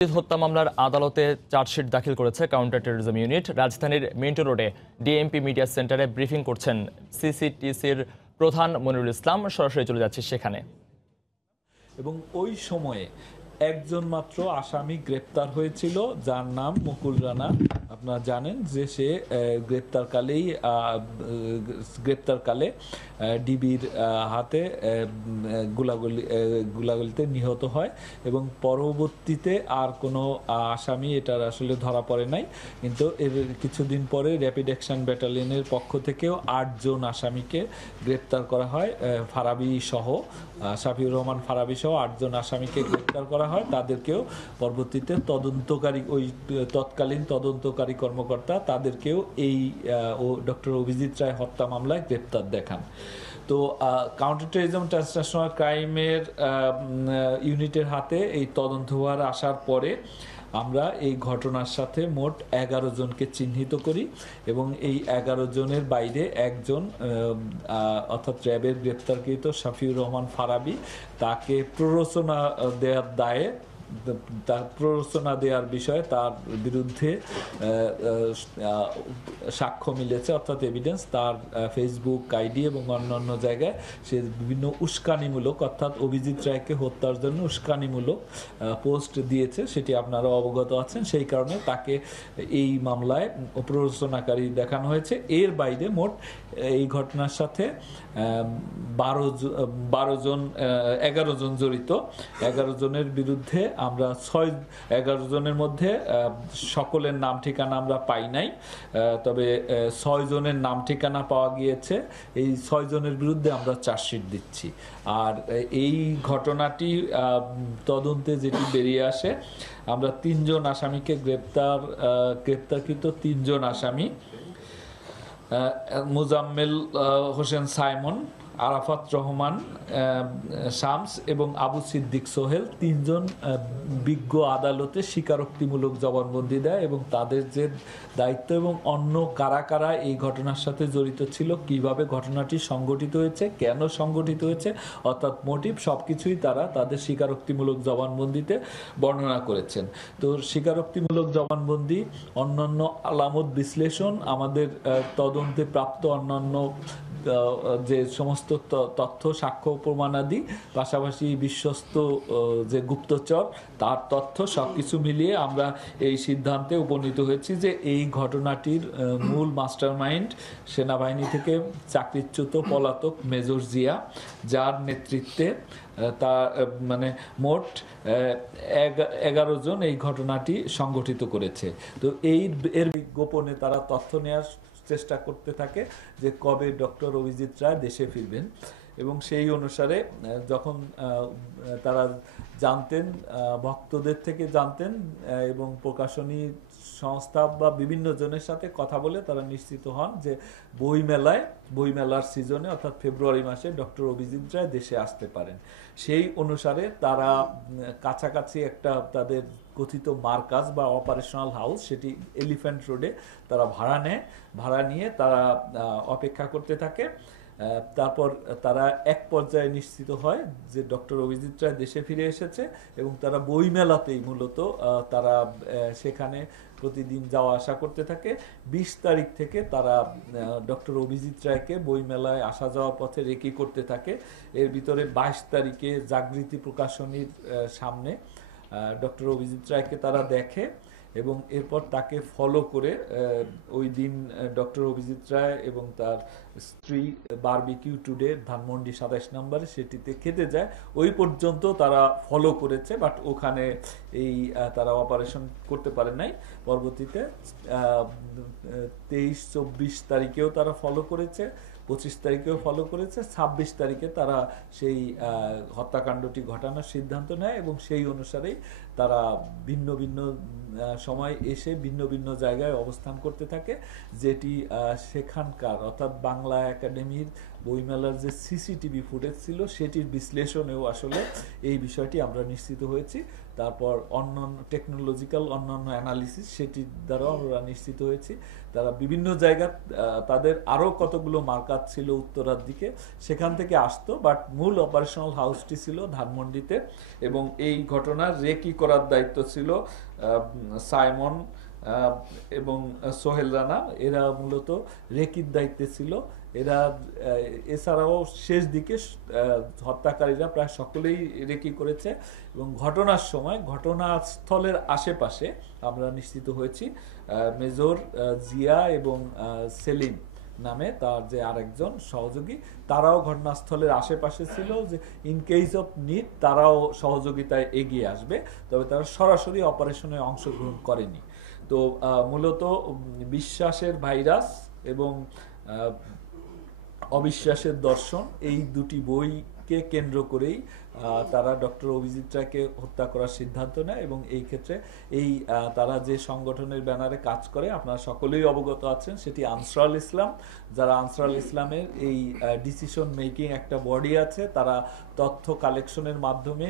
হত্যা মামলার আদালতে চার্জশিট দাখিল করেছে কাউন্টার টেরোরিজম ইউনিট। রাজধানীর মিন্টো রোডে ডিএমপি মিডিয়া সেন্টারে ব্রিফিং করছেন সিসিটিসির প্রধান মনিরুল ইসলাম। সরাসরি চলে যাচ্ছে সেখানে। এবং ওই সময়ে একজন মাত্র আসামি গ্রেপ্তার হয়েছিল, যার নাম মুকুল রানা। আপনারা জানেন যে সে গ্রেপ্তারকালে ডিবির হাতে গোলাগুলিতে নিহত হয় এবং পরবর্তীতে আর কোনো আসামি এটার আসলে ধরা পড়ে নাই। কিন্তু এর কিছুদিন পরে র্যাপিড অ্যাকশন ব্যাটালিয়নের পক্ষ থেকেও 8 জন আসামিকে গ্রেপ্তার করা হয়, ফারাবি সহ, শাফিউর রহমান ফারাবি সহ 8 জন আসামিকে গ্রেপ্তার করা হয়। তাদেরকেও পরবর্তীতে তৎকালীন তদন্তকারী কর্মকর্তা তাদেরকেও এই ডক্টর অভিজিৎ রায় হত্যা মামলায় গ্রেপ্তার দেখান। তো কাউন্টার টেরোরিজম ট্রান্সন্যাশনাল ক্রাইমের ইউনিটের হাতে এই তদন্তভার আসার পরে আমরা এই ঘটনার সাথে মোট 11 জনকে চিহ্নিত করি এবং এই 11 জনের বাইরে একজন অর্থাৎ র্যাবের গ্রেপ্তারকৃত শাফিউর রহমান ফারাবি, তাকে প্ররোচনা দেওয়ার দায়ে প্ররোচনা দেওয়ার বিষয়ে তার বিরুদ্ধে সাক্ষ্য মিলেছে, অর্থাৎ এভিডেন্স। তার ফেসবুক আইডি এবং অন্যান্য জায়গায় সে বিভিন্ন উস্কানিমূলক, অর্থাৎ অভিজিৎ রায়কে হত্যার জন্য উস্কানিমূলক পোস্ট দিয়েছে, সেটি আপনারা অবগত আছেন। সেই কারণে তাকে এই মামলায় প্ররোচনাকারী দেখানো হয়েছে। এর বাইরে মোট এই ঘটনার সাথে 11 জন জড়িত। 11 জনের বিরুদ্ধে আমরা 11 জনের মধ্যে সকলের নাম ঠিকানা আমরা পাই নাই, তবে 6 জনের নাম ঠিকানা পাওয়া গিয়েছে। এই 6 জনের বিরুদ্ধে আমরা চার্জশিট দিচ্ছি। আর এই ঘটনাটি তদন্তে যেটি বেরিয়ে আসে, আমরা 3 জন আসামিকে গ্রেপ্তারকৃত 3 জন আসামি, মুজাম্মেল হোসেন সাইমন, আরাফাত রহমান শামস এবং আবু সিদ্দিক সোহেল, 3 জন বিজ্ঞ আদালতে স্বীকারোক্তিমূলক জবানবন্দি দেয় এবং তাদের যে দায়িত্ব এবং অন্য কারা কারা এই ঘটনার সাথে জড়িত ছিল, কিভাবে ঘটনাটি সংঘটিত হয়েছে, কেন সংঘটিত হয়েছে, অর্থাৎ মোটিভ, সবকিছুই তারা তাদের স্বীকারোক্তিমূলক জবানবন্দিতে বর্ণনা করেছেন। তো স্বীকারোক্তিমূলক জবানবন্দি, অন্যান্য আলামত বিশ্লেষণ, আমাদের তদন্তে প্রাপ্ত অন্যান্য যে সমস্ত তথ্য, সাক্ষ্য, প্রমাণাদি, পাশাপাশি বিশ্বস্ত যে গুপ্তচর তার তথ্য, সবকিছু মিলিয়ে আমরা এই সিদ্ধান্তে উপনীত হয়েছি যে এই ঘটনাটির মূল মাস্টারমাইন্ড সেনাবাহিনী থেকে চাকরিচ্যুত পলাতক মেজর জিয়া, যার নেতৃত্বে মোট 11 জন এই ঘটনাটি সংগঠিত করেছে। তো এর গোপনে তারা তথ্য নেওয়ার চেষ্টা করতে থাকে যে কবে ডক্টর অভিজিৎ রায় দেশে ফিরবেন, এবং সেই অনুসারে যখন তারা জানতেন, ভক্তদের থেকে জানতেন এবং প্রকাশনী সংস্থা বা বিভিন্ন জনের সাথে কথা বলে তারা নিশ্চিত হন যে বইমেলার সিজনে, অর্থাৎ ফেব্রুয়ারি মাসে ডক্টর অভিজিৎ রায় দেশে আসতে পারেন। সেই অনুসারে তারা কাছাকাছি একটা তাদের কথিত মার্কাজ বা অপারেশনাল হাউস, সেটি এলিফ্যান্ট রোডে তারা ভাড়া নিয়ে তারা অপেক্ষা করতে থাকে। তারপর তারা এক পর্যায়ে নিশ্চিত হয় যে ডক্টর অভিজিৎ রায় দেশে ফিরে এসেছে এবং তারা বইমেলাতেই মূলত তারা সেখানে প্রতিদিন যাওয়া আসা করতে থাকে। 20 তারিখ থেকে তারা ডক্টর অভিজিৎ রায়কে বইমেলায় আসা যাওয়ার পথে রেকি করতে থাকে। এর ভিতরে 22 তারিখে জাগৃতি প্রকাশনীর সামনে ডক্টর অভিজিৎ রায়কে তারা দেখে এবং এরপর তাকে ফলো করে ওই দিন ডক্টর অভিজিৎ রায় এবং তার স্ত্রী বারবিকিউ টুডে ধানমন্ডি 27 নম্বরে সেটিতে খেতে যায়। ওই পর্যন্ত তারা ফলো করেছে, বাট ওখানে তারা অপারেশন করতে পারে নাই। পরবর্তীতে 23-24 তারিখেও তারা ফলো করেছে, 25 তারিখেও ফলো করেছে, 26 তারিখে তারা সেই হত্যাকাণ্ডটি ঘটানোর সিদ্ধান্ত নেয় এবং সেই অনুসারেই তারা ভিন্ন ভিন্ন সময় এসে ভিন্ন ভিন্ন জায়গায় অবস্থান করতে থাকে, যেটি সেখানকার অর্থাৎ বাংলা একাডেমির বইমেলার যে সিসিটিভি ফুটেজ ছিল সেটির বিশ্লেষণেও আসলে এই বিষয়টি আমরা নিশ্চিত হয়েছি তারপর অন্যান্য টেকনোলজিক্যাল অন্যান্য অ্যানালিসিস সেটির দ্বারাও আমরা নিশ্চিত হয়েছি তারা বিভিন্ন জায়গা তাদের আরও কতগুলো মার্কার ছিল উত্তরার দিকে, সেখান থেকে আসতো, বাট মূল অপারেশনাল হাউসটি ছিল ধানমন্ডিতে। এবং এই ঘটনার রেকি করার দায়িত্ব ছিল সাইমন এবং সোহেল রানা, এরা মূলত রেকির দায়িত্বে ছিল। এরা এছাড়াও শেষ দিকে হত্যাকারীরা প্রায় সকলেই রেকি করেছে। এবং ঘটনার সময় ঘটনাস্থলের আশেপাশে আমরা নিশ্চিত হয়েছি মেজর জিয়া এবং সেলিম নামে তার যে আরেকজন সহযোগী, তারাও ঘটনাস্থলের আশেপাশে ছিল, যে ইন কেস অফ নিড তারাও সহযোগিতায় এগিয়ে আসবে, তবে তারা সরাসরি অপারেশনে অংশগ্রহণ করেনি। তো মূলত বিশ্বাসের ভাইরাস এবং অবিশ্বাসের দর্শন এই দুটি বইকে কেন্দ্র করেই তারা ডক্টর অভিজিৎ রায়কে হত্যা করার সিদ্ধান্ত নেয়। এবং এই ক্ষেত্রে তারা যে সংগঠনের ব্যানারে কাজ করে আপনারা সকলেই অবগত আছেন, সেটি আনসারুল ইসলাম। যারা আনসারুল ইসলামের এই ডিসিশন মেকিং একটা বডি আছে, তারা তথ্য কালেকশনের মাধ্যমে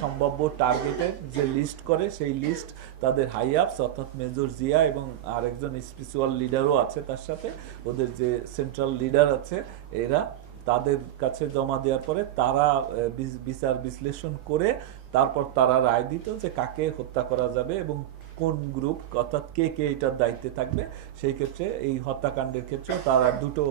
সম্ভাব্য টার্গেটের যে লিস্ট করে, সেই লিস্ট তাদের হাই আপস অর্থাৎ মেজর জিয়া এবং আরেকজন স্পিরিচুয়াল লিডারও আছে তার সাথে, ওদের যে সেন্ট্রাল লিডার আছে, এরা তাদের কাছে জমা দেওয়ার পরে তারা বিচার বিশ্লেষণ করে তারপর তারা রায় দিত যে কাকে হত্যা করা যাবে এবং কোন গ্রুপ অর্থাৎ কে কে এটার দায়িত্বে থাকবে। সেই ক্ষেত্রে এই হত্যাকাণ্ডের ক্ষেত্রে তারা দুটো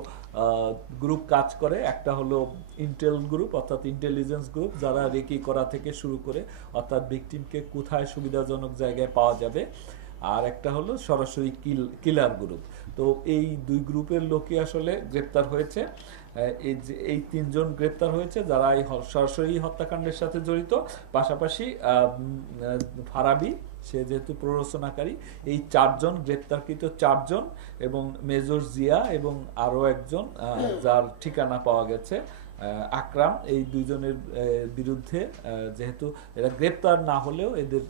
গ্রুপ কাজ করে। একটা হলো ইন্টেল গ্রুপ অর্থাৎ ইন্টেলিজেন্স গ্রুপ, যারা রেকি করা থেকে শুরু করে অর্থাৎ ভিকটিমকে কোথায় সুবিধাজনক জায়গায় পাওয়া যাবে, আর একটা হলো সরাসরি কিলার গ্রুপ। তো এই দুই গ্রুপের লোকই আসলে গ্রেপ্তার হয়েছে। এই তিনজন গ্রেপ্তার হয়েছে যারা এই সরাসরি হত্যাকাণ্ডের সাথে জড়িত। পাশাপাশি ফারাবি, সে যেহেতু প্ররোচনাকারী, এই চারজন গ্রেপ্তারকৃত চারজন এবং মেজর জিয়া এবং আরও একজন যার ঠিকানা পাওয়া গেছে আকরাম, এই দুইজনের বিরুদ্ধে যেহেতু এরা গ্রেপ্তার না হলেও এদের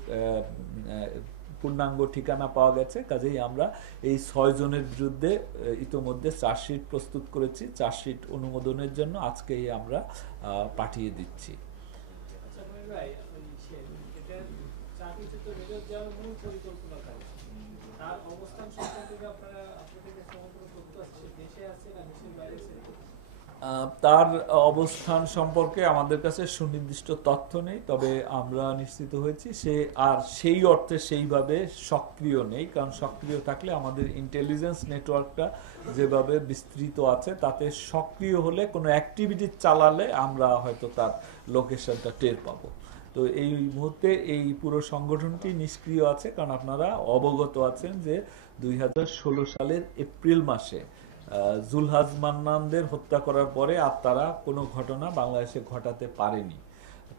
পূর্ণাঙ্গ ঠিকানা পাওয়া গেছে, কাজেই আমরা এই 6 জনের বিরুদ্ধে ইতোমধ্যে চার্জশিট প্রস্তুত করেছি। চার্জশিট অনুমোদনের জন্য আজকেই আমরা পাঠিয়ে দিচ্ছি। তার অবস্থান সম্পর্কে আমাদের কাছে সুনির্দিষ্ট তথ্য নেই, তবে আমরা নিশ্চিত হয়েছি সে আর সেই অর্থে সেইভাবে সক্রিয় নেই, কারণ সক্রিয় থাকলে আমাদের ইন্টেলিজেন্স নেটওয়ার্কটা যেভাবে বিস্তৃত আছে তাতে সক্রিয় হলে কোনো অ্যাক্টিভিটি চালালে আমরা হয়তো তার লোকেশনটা টের পাবো। তো এই মুহূর্তে এই পুরো সংগঠনটি নিষ্ক্রিয় আছে, কারণ আপনারা অবগত আছেন যে 2016 সালের এপ্রিল মাসে জুলহাজ মান্নানদের হত্যা করার পরে আর তারা কোনো ঘটনা বাংলাদেশে ঘটাতে পারেনি।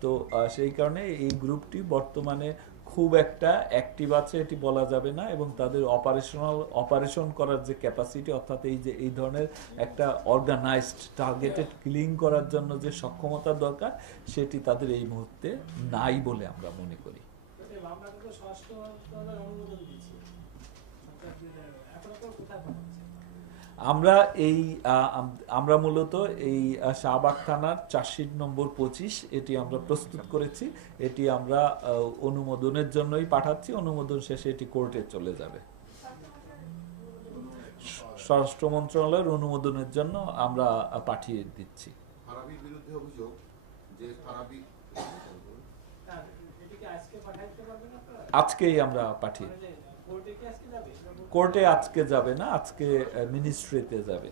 তো সেই কারণে এই গ্রুপটি বর্তমানে খুব একটা অ্যাক্টিভ আছে এটি বলা যাবে না, এবং তাদের অপারেশন করার যে ক্যাপাসিটি অর্থাৎ এই ধরনের একটা অর্গানাইজড টার্গেটেড কিলিং করার জন্য যে সক্ষমতা দরকার সেটি তাদের এই মুহূর্তে নাই বলে আমরা মনে করি। আমরা মূলত এই শাহবাগ থানার চার্জশিট নম্বর 25 এটি আমরা প্রস্তুত করেছি। এটি আমরা অনুমোদনের জন্যই পাঠাচ্ছি। অনুমোদন শেষে এটি কোর্টে চলে যাবে। স্বরাষ্ট্র মন্ত্রণালয়ের অনুমোদনের জন্য আমরা পাঠিয়ে দিচ্ছি। ফারাবির বিরুদ্ধে অভিযোগ যে ফারাবি আজকেই আমরা পাঠিয়ে, কোর্টে আজকে যাবে না, আজকে মিনিস্ট্রিতে যাবে।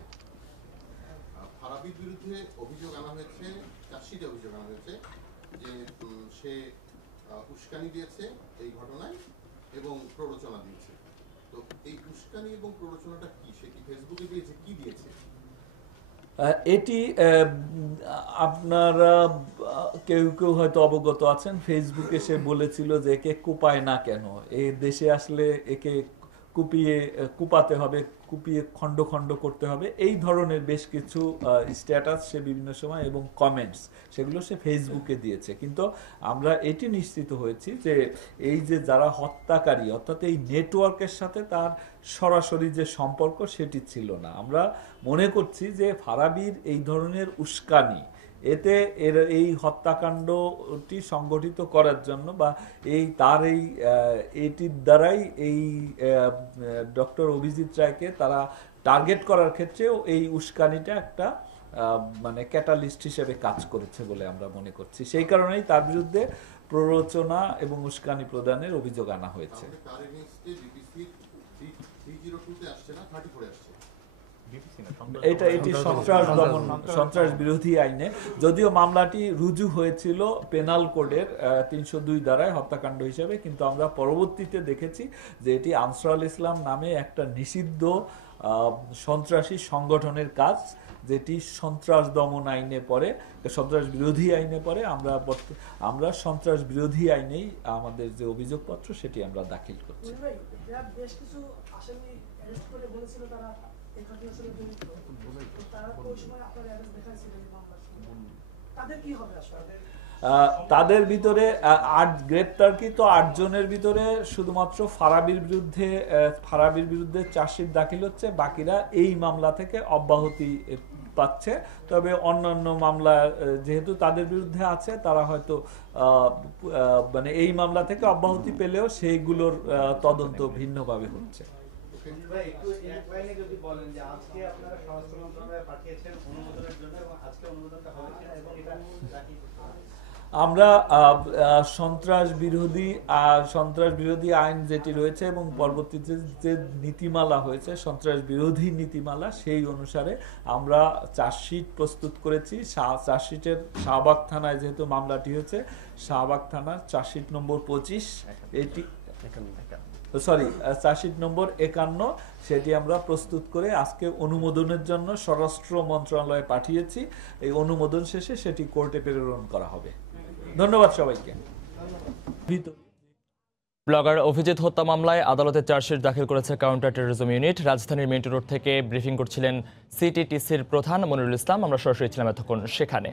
ফারাবির বিরুদ্ধে অভিযোগ আনা হয়েছে, চার্জশিটে অভিযোগ আনা হয়েছে যে সে উস্কানি দিয়েছে এই ঘটনায় এবং প্ররোচনা দিয়েছে। তো এই উস্কানি এবং প্ররোচনাটা কি, সে কি ফেসবুকে দিয়েছে, কি দিয়েছে? এটি আপনারা কেউ কেউ হয়তো অবগত আছেন, ফেসবুকে সে বলেছিল যে একে কুপায় না কেন, এই দেশে আসলে একে কুপাতে হবে, কুপিয়ে খণ্ড খণ্ড করতে হবে, এই ধরনের বেশ কিছু স্ট্যাটাস সে বিভিন্ন সময় এবং কমেন্টস সেগুলো সে ফেসবুকে দিয়েছে। কিন্তু আমরা এটি নিশ্চিত হয়েছি যে এই যে যারা হত্যাকারী অর্থাৎ এই নেটওয়ার্কের সাথে তার সরাসরি যে সম্পর্ক সেটি ছিল না। আমরা মনে করছি যে ফারাবির এই ধরনের উস্কানি এতে এই হত্যাকাণ্ডটি সংগঠিত করার জন্য বা এটির দ্বারাই এই ডক্টর অভিজিৎ রায়কে তারা টার্গেট করার ক্ষেত্রেও এই উস্কানিটা একটা মানে ক্যাটালিস্ট হিসেবে কাজ করেছে বলে আমরা মনে করছি। সেই কারণেই তার বিরুদ্ধে প্ররোচনা এবং উস্কানি প্রদানের অভিযোগ আনা হয়েছে। এটি সন্ত্রাস বিরোধী আইনে, যদিও মামলাটি রুজু হয়েছিল পেনাল কোডের 302 ধারায় হত্যাকাণ্ড হিসেবে, কিন্তু আমরা পরবর্তীতে দেখেছি যে এটি আনসারুল ইসলাম নামে একটা নিষিদ্ধ সন্ত্রাসী সংগঠনের কাজ, যেটি সন্ত্রাস দমন আইনে পড়ে, সন্ত্রাস বিরোধী আইনে পড়ে। আমরা সন্ত্রাস বিরোধী আইনেই আমাদের যে অভিযোগপত্র সেটি আমরা দাখিল করছি। বেশ কিছু আসামি অ্যারেস্ট করে বলেছিল তারা এই ঘটনার সাথে জড়িত, তারা ওই সময় আপনারা অ্যারেস্ট দেখাইছিলেন মামলার সময়, তাদের কি হবে আসলে? তাদের ভিতরে গ্রেপ্তারকৃত 8 জনের ভিতরে শুধুমাত্র ফারাবির বিরুদ্ধে চার্জশিট দাখিল হচ্ছে, বাকিরা এই মামলা থেকে অব্যাহতি পাচ্ছে। তবে অন্যান্য মামলা যেহেতু তাদের বিরুদ্ধে আছে, তারা হয়তো মানে এই মামলা থেকে অব্যাহতি পেলেও সেইগুলোর তদন্ত ভিন্নভাবে হচ্ছে। আমরা সন্ত্রাস বিরোধী আইন যেটি রয়েছে এবং পরবর্তীতে যে নীতিমালা হয়েছে সন্ত্রাস বিরোধী নীতিমালা, সেই অনুসারে আমরা চার্জশিট প্রস্তুত করেছি। চার্জশিটের শাহবাগ থানায় যেহেতু মামলাটি হয়েছে, শাহবাগ থানার চার্জশিট নম্বর 25, চার্জশিট নম্বর 51, সেটি আমরা প্রস্তুত করে আজকে অনুমোদনের জন্য স্বরাষ্ট্র মন্ত্রণালয়ে পাঠিয়েছি। এই অনুমোদন শেষে সেটি কোর্টে প্রেরণ করা হবে। ধন্যবাদ সবাইকে। ব্লগার অভিজিৎ হত্যা মামলায় আদালতে চার্জশিট দাখিল করেছে কাউন্টার টেরোরিজম ইউনিট। রাজধানীর মিন্টো রোড থেকে ব্রিফিং করছিলেন সিটিটিসির প্রধান মনিরুল ইসলাম। আমরা সরাসরি ছিলাম এতক্ষণ সেখানে।